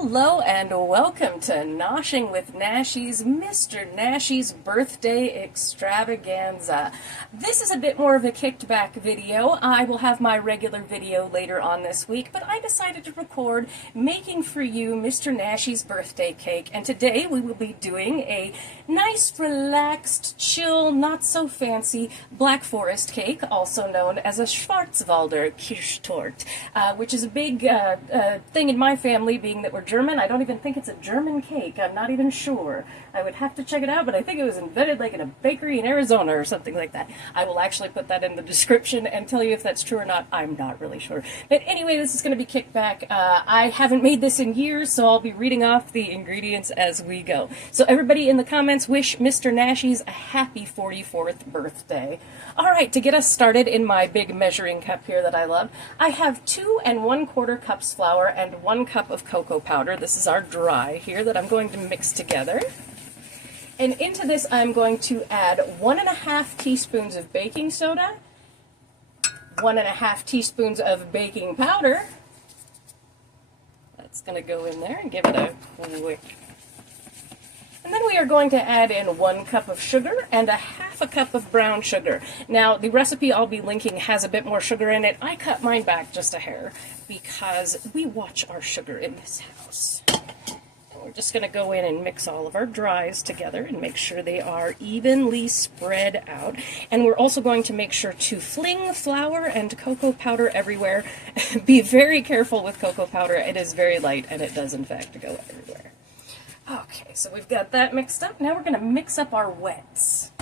Hello and welcome to Noshing with Nashies, Mr. Nashies birthday extravaganza. This is a bit more of a kicked back video. I will have my regular video later on this week, but I decided to record making for you Mr. Nashies birthday cake, and today we will be doing a nice, relaxed, chill, not so fancy Black Forest cake, also known as a Schwarzwälder Kirschtorte, which is a big thing in my family, being that we're German. I don't even think it's a German cake. I'm not even sure. I would have to check it out, but I think it was invented like in a bakery in Arizona or something like that. I will actually put that in the description and tell you if that's true or not. I'm not really sure. But anyway, this is going to be kicked back. I haven't made this in years, so I'll be reading off the ingredients as we go. So everybody in the comments, wish Mr. Nashies a happy 44th birthday. All right, to get us started in my big measuring cup here that I love, I have 2 1/4 cups flour and 1 cup of cocoa powder. This is our dry here that I'm going to mix together. And into this I'm going to add 1½ teaspoons of baking soda, 1½ teaspoons of baking powder. That's going to go in there and give it a quick. And then we are going to add in 1 cup of sugar and 1/2 cup of brown sugar. Now, the recipe I'll be linking has a bit more sugar in it. I cut mine back just a hair because we watch our sugar in this house. And we're just going to go in and mix all of our dries together and make sure they are evenly spread out. And we're also going to make sure to fling flour and cocoa powder everywhere. Be very careful with cocoa powder. It is very light and it does in fact go everywhere. Okay, so we've got that mixed up. Now we're going to mix up our wets.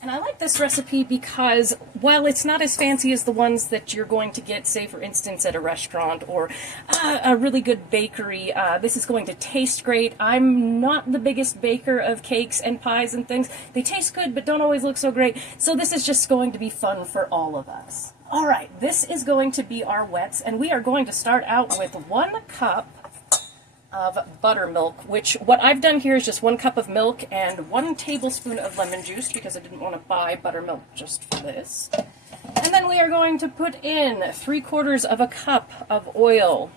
And I like this recipe because while it's not as fancy as the ones that you're going to get, say for instance, at a restaurant or a really good bakery, this is going to taste great. I'm not the biggest baker of cakes and pies and things. They taste good but don't always look so great. So this is just going to be fun for all of us. All right, this is going to be our wets, and we are going to start out with 1 cup of buttermilk, which what I've done here is just 1 cup of milk and 1 tablespoon of lemon juice because I didn't want to buy buttermilk just for this. And then we are going to put in 3/4 cup of oil.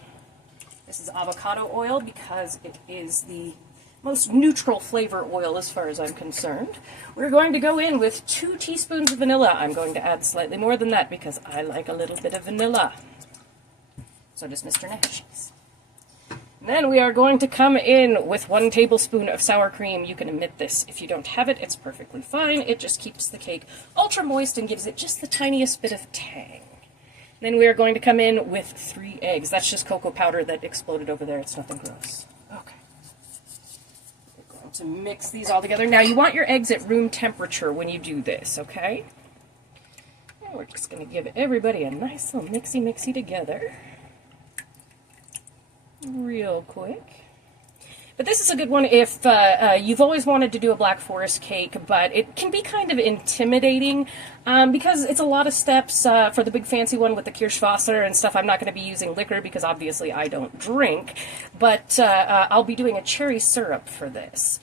This is avocado oil because it is the most neutral flavor oil as far as I'm concerned. We're going to go in with 2 teaspoons of vanilla. I'm going to add slightly more than that because I like a little bit of vanilla. So does Mr. Nashies. Then we are going to come in with 1 tablespoon of sour cream. You can omit this if you don't have it. It's perfectly fine. It just keeps the cake ultra moist and gives it just the tiniest bit of tang. Then we are going to come in with 3 eggs. That's just cocoa powder that exploded over there. It's nothing gross. Okay. We're going to mix these all together. Now you want your eggs at room temperature when you do this, okay? And we're just going to give everybody a nice little mixy together. Real quick. But this is a good one if you've always wanted to do a Black Forest cake, but it can be kind of intimidating because it's a lot of steps. For the big fancy one with the Kirschwasser and stuff, I'm not going to be using liquor because obviously I don't drink, but I'll be doing a cherry syrup for this.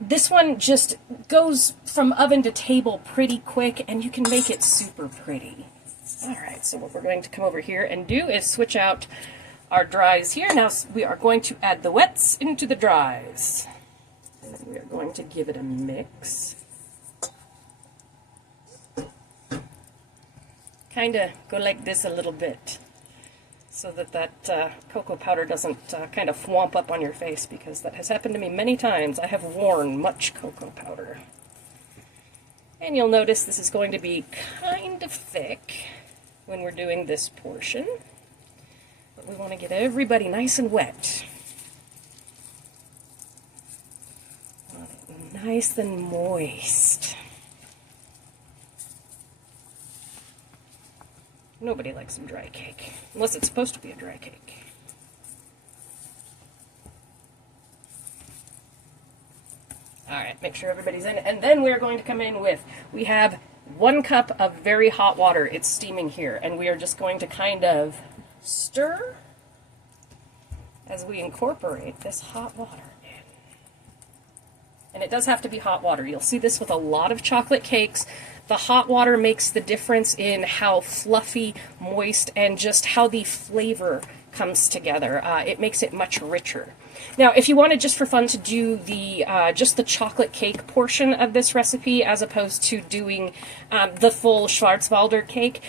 This one just goes from oven to table pretty quick, and you can make it super pretty. Alright, so what we're going to come over here and do is switch out our dries here. Now we are going to add the wets into the dries. And then we are going to give it a mix. Kind of go like this a little bit so that cocoa powder doesn't kind of thwomp up on your face, because that has happened to me many times. I have worn much cocoa powder. And you'll notice this is going to be kind of thick when we're doing this portion. But we want to get everybody nice and wet. Nice and moist. Nobody likes a dry cake, unless it's supposed to be a dry cake. Alright, make sure everybody's in. And then we're going to come in with, we have 1 cup of very hot water. It's steaming here. And we are just going to kind of stir as we incorporate this hot water in. And it does have to be hot water. You'll see this with a lot of chocolate cakes. The hot water makes the difference in how fluffy, moist, and just how the flavor comes together. It makes it much richer. Now, if you wanted just for fun to do the just the chocolate cake portion of this recipe as opposed to doing the full Schwarzwälder cake,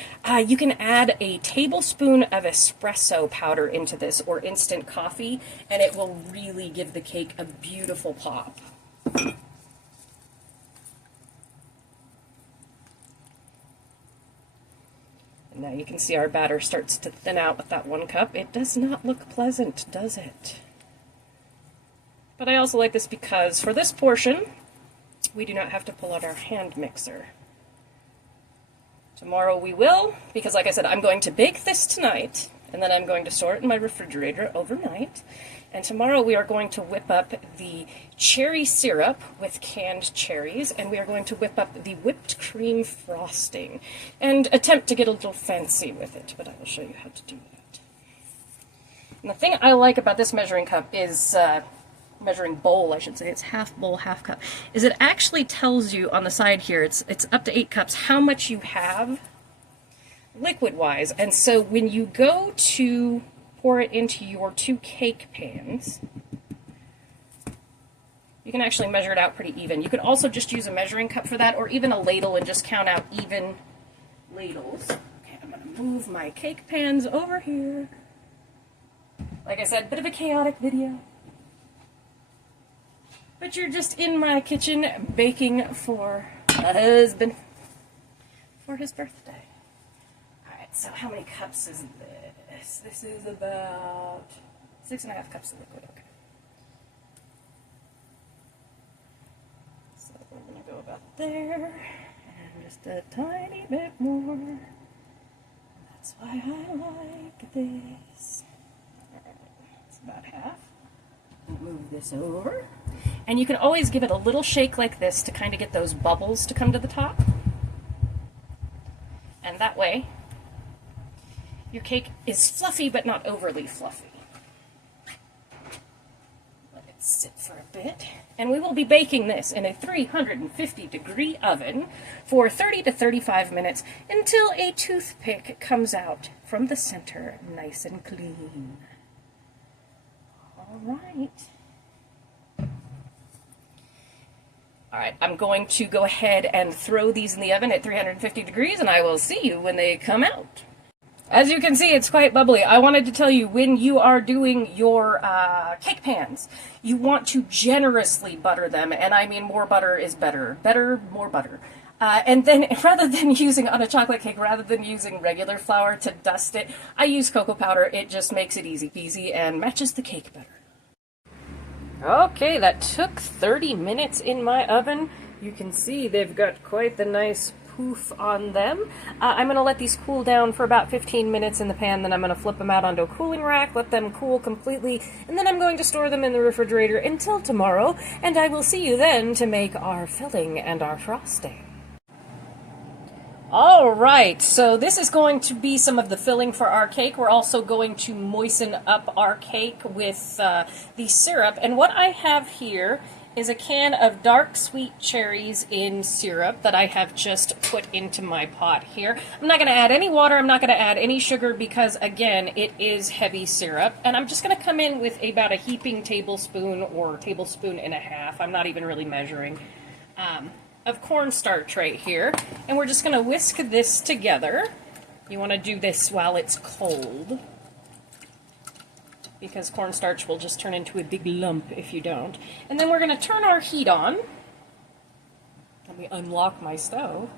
you can add a tablespoon of espresso powder into this, or instant coffee, and it will really give the cake a beautiful pop. And now you can see our batter starts to thin out with that 1 cup. It does not look pleasant, does it? But I also like this because for this portion, we do not have to pull out our hand mixer. Tomorrow we will, because like I said, I'm going to bake this tonight, and then I'm going to store it in my refrigerator overnight. And tomorrow we are going to whip up the cherry syrup with canned cherries, and we are going to whip up the whipped cream frosting and attempt to get a little fancy with it, but I will show you how to do that. And the thing I like about this measuring cup is, measuring bowl, I should say, it's half bowl, half cup, is it actually tells you on the side here, it's up to 8 cups, how much you have liquid-wise. And so when you go to pour it into your 2 cake pans, you can actually measure it out pretty even. You could also just use a measuring cup for that, or even a ladle and just count out even ladles. Okay, I'm going to move my cake pans over here. Like I said, bit of a chaotic video. But you're just in my kitchen baking for a husband for his birthday. Alright, so how many cups is this? This is about 6.5 cups of liquid, okay. So we're going to go about there, and just a tiny bit more. That's why I like this. Alright, it's about half. Move this over. And you can always give it a little shake like this to kind of get those bubbles to come to the top. And that way, your cake is fluffy but not overly fluffy. Let it sit for a bit. And we will be baking this in a 350-degree oven for 30 to 35 minutes until a toothpick comes out from the center nice and clean. All right. All right, I'm going to go ahead and throw these in the oven at 350 degrees, and I will see you when they come out. As you can see, it's quite bubbly. I wanted to tell you, when you are doing your cake pans, you want to generously butter them, and I mean more butter is better. Better, more butter. And then, rather than using on a chocolate cake, rather than using regular flour to dust it, I use cocoa powder. It just makes it easy peasy and matches the cake better. Okay, that took 30 minutes in my oven. You can see they've got quite the nice poof on them. I'm going to let these cool down for about 15 minutes in the pan, then I'm going to flip them out onto a cooling rack, let them cool completely, and then I'm going to store them in the refrigerator until tomorrow, and I will see you then to make our filling and our frosting. All right, so this is going to be some of the filling for our cake. We're also going to moisten up our cake with the syrup. And what I have here is a can of dark sweet cherries in syrup that I have just put into my pot here. I'm not going to add any water. I'm not going to add any sugar because, again, it is heavy syrup. And I'm just going to come in with about a heaping tablespoon or tablespoon and a half. I'm not even really measuring. Of cornstarch right here, and we're just going to whisk this together. You want to do this while it's cold, because cornstarch will just turn into a big lump if you don't. And then we're going to turn our heat on. Let me unlock my stove.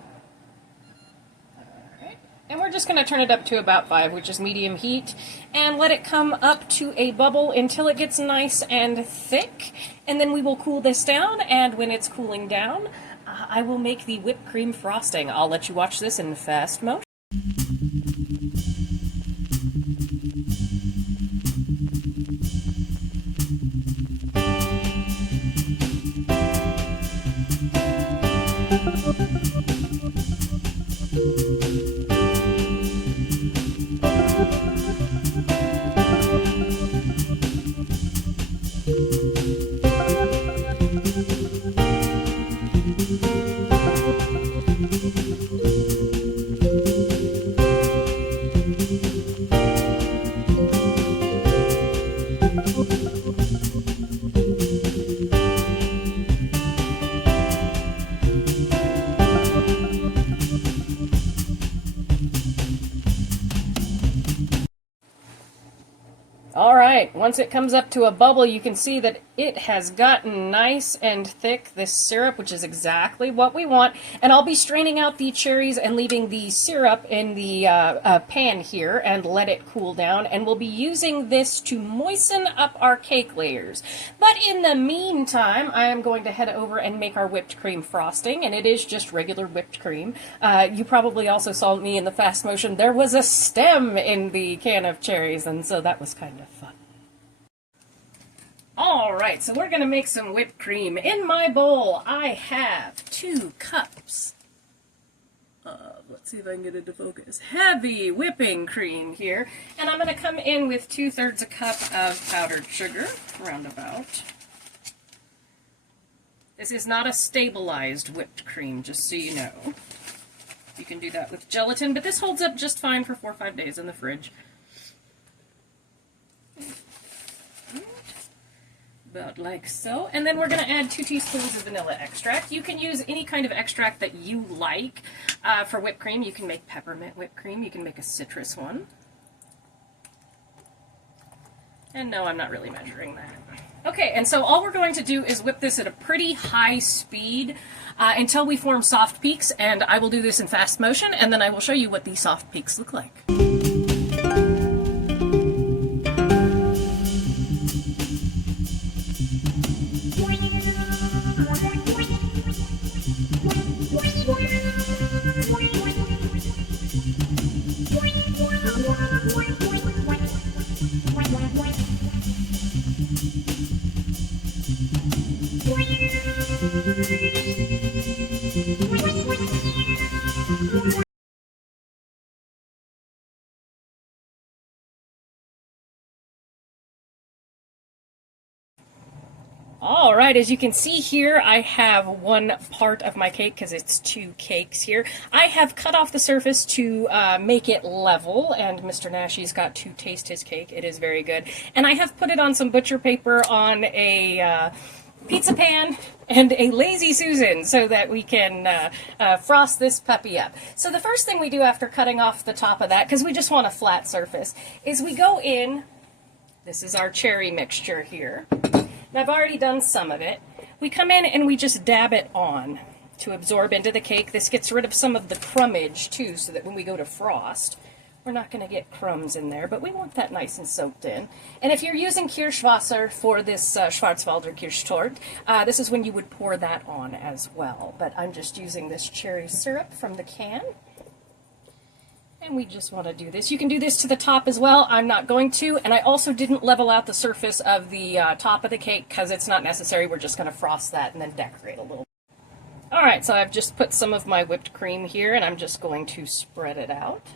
Alright. And we're just going to turn it up to about 5, which is medium heat, and let it come up to a bubble until it gets nice and thick. And then we will cool this down, and when it's cooling down, I will make the whipped cream frosting. I'll let you watch this in fast motion. right, once it comes up to a bubble, you can see that it has gotten nice and thick, this syrup, which is exactly what we want. And I'll be straining out the cherries and leaving the syrup in the pan here and let it cool down. And we'll be using this to moisten up our cake layers. But in the meantime, I am going to head over and make our whipped cream frosting, and it is just regular whipped cream. You probably also saw me in the fast motion. There was a stem in the can of cherries, and so that was kind of fun. Alright, so we're going to make some whipped cream. In my bowl, I have 2 cups of, let's see if I can get it to focus, heavy whipping cream here. And I'm going to come in with 2/3 a cup of powdered sugar, roundabout. This is not a stabilized whipped cream, just so you know. You can do that with gelatin, but this holds up just fine for 4 or 5 days in the fridge. About like so. And then we're going to add 2 teaspoons of vanilla extract. You can use any kind of extract that you like for whipped cream. You can make peppermint whipped cream. You can make a citrus one. And no, I'm not really measuring that. Okay, and so all we're going to do is whip this at a pretty high speed until we form soft peaks, and I will do this in fast motion, and then I will show you what these soft peaks look like. All right, as you can see here, I have 1 part of my cake because it's 2 cakes here. I have cut off the surface to make it level, and Mr. Nashies got to taste his cake. It is very good. And I have put it on some butcher paper on a pizza pan and a Lazy Susan so that we can frost this puppy up. So the first thing we do after cutting off the top of that, because we just want a flat surface, is we go in, this is our cherry mixture here. Now, I've already done some of it. We come in and we just dab it on to absorb into the cake. This gets rid of some of the crumbage, too, so that when we go to frost, we're not going to get crumbs in there, but we want that nice and soaked in. And if you're using Kirschwasser for this Schwarzwälder Kirschtorte, this is when you would pour that on as well. But I'm just using this cherry syrup from the can. And we just want to do this. You can do this to the top as well. I'm not going to. And I also didn't level out the surface of the top of the cake because it's not necessary. We're just going to frost that and then decorate a little. All right, so I've just put some of my whipped cream here, and I'm just going to spread it out.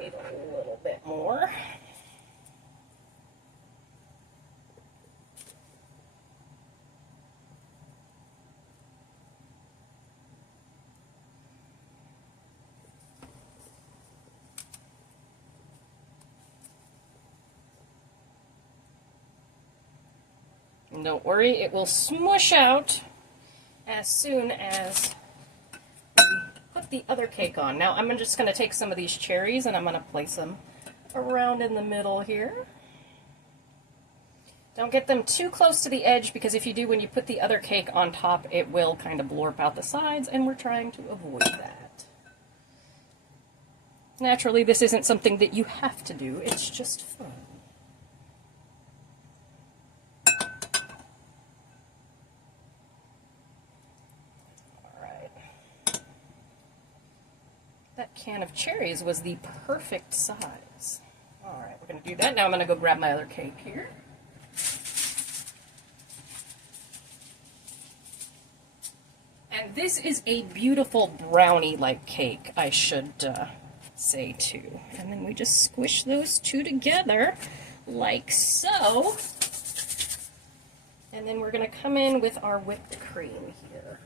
Need a little bit more. And don't worry, it will smush out as soon as we put the other cake on. Now I'm just going to take some of these cherries and I'm going to place them around in the middle here. Don't get them too close to the edge, because if you do, when you put the other cake on top, it will kind of blorp out the sides, and we're trying to avoid that. Naturally, this isn't something that you have to do, it's just fun. That can of cherries was the perfect size. All right, we're going to do that. Now I'm going to go grab my other cake here. And this is a beautiful brownie-like cake, I should say too. And then we just squish those two together like so. And then we're going to come in with our whipped cream here.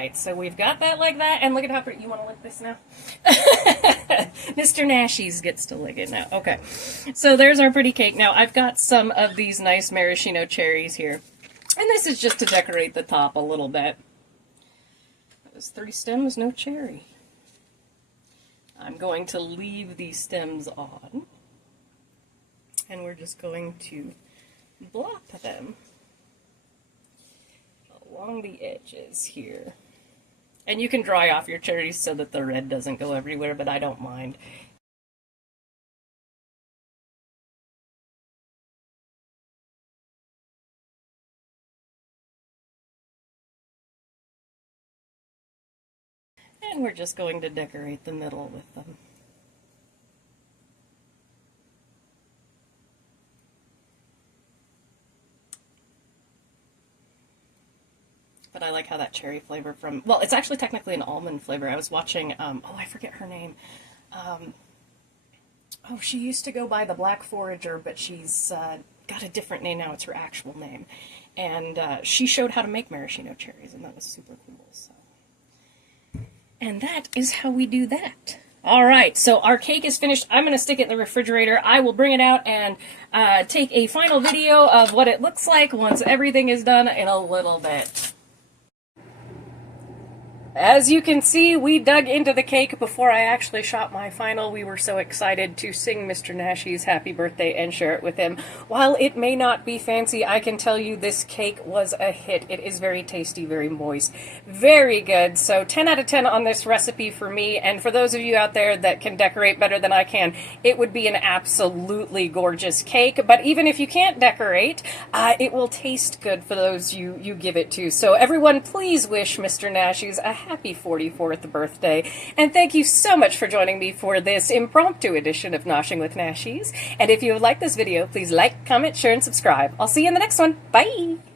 right, so we've got that like that, and look at how pretty. You want to lick this now? Mr. Nashies gets to lick it now. Okay, so there's our pretty cake. Now I've got some of these nice maraschino cherries here, and this is just to decorate the top a little bit. That was 3 stems, no cherry. I'm going to leave these stems on, and we're just going to blop them along the edges here. And you can dry off your cherries so that the red doesn't go everywhere, but I don't mind. And we're just going to decorate the middle with them. But I like how that cherry flavor from, well, it's actually technically an almond flavor. I was watching, oh, I forget her name. Oh, she used to go by the Black Forager, but she's got a different name now. It's her actual name. And she showed how to make maraschino cherries, and that was super cool. So. And that is how we do that. All right, so our cake is finished. I'm going to stick it in the refrigerator. I will bring it out and take a final video of what it looks like once everything is done in a little bit. As you can see, we dug into the cake before I actually shot my final. We were so excited to sing Mr. Nashies' happy birthday and share it with him. While it may not be fancy, I can tell you this cake was a hit. It is very tasty, very moist, very good. So 10 out of 10 on this recipe for me. And for those of you out there that can decorate better than I can, it would be an absolutely gorgeous cake. But even if you can't decorate, it will taste good for those you give it to. So everyone, please wish Mr. Nashies a happy 44th birthday, and thank you so much for joining me for this impromptu edition of Noshing with Nashies. And if you would like this video, please like, comment, share, and subscribe. I'll see you in the next one. Bye!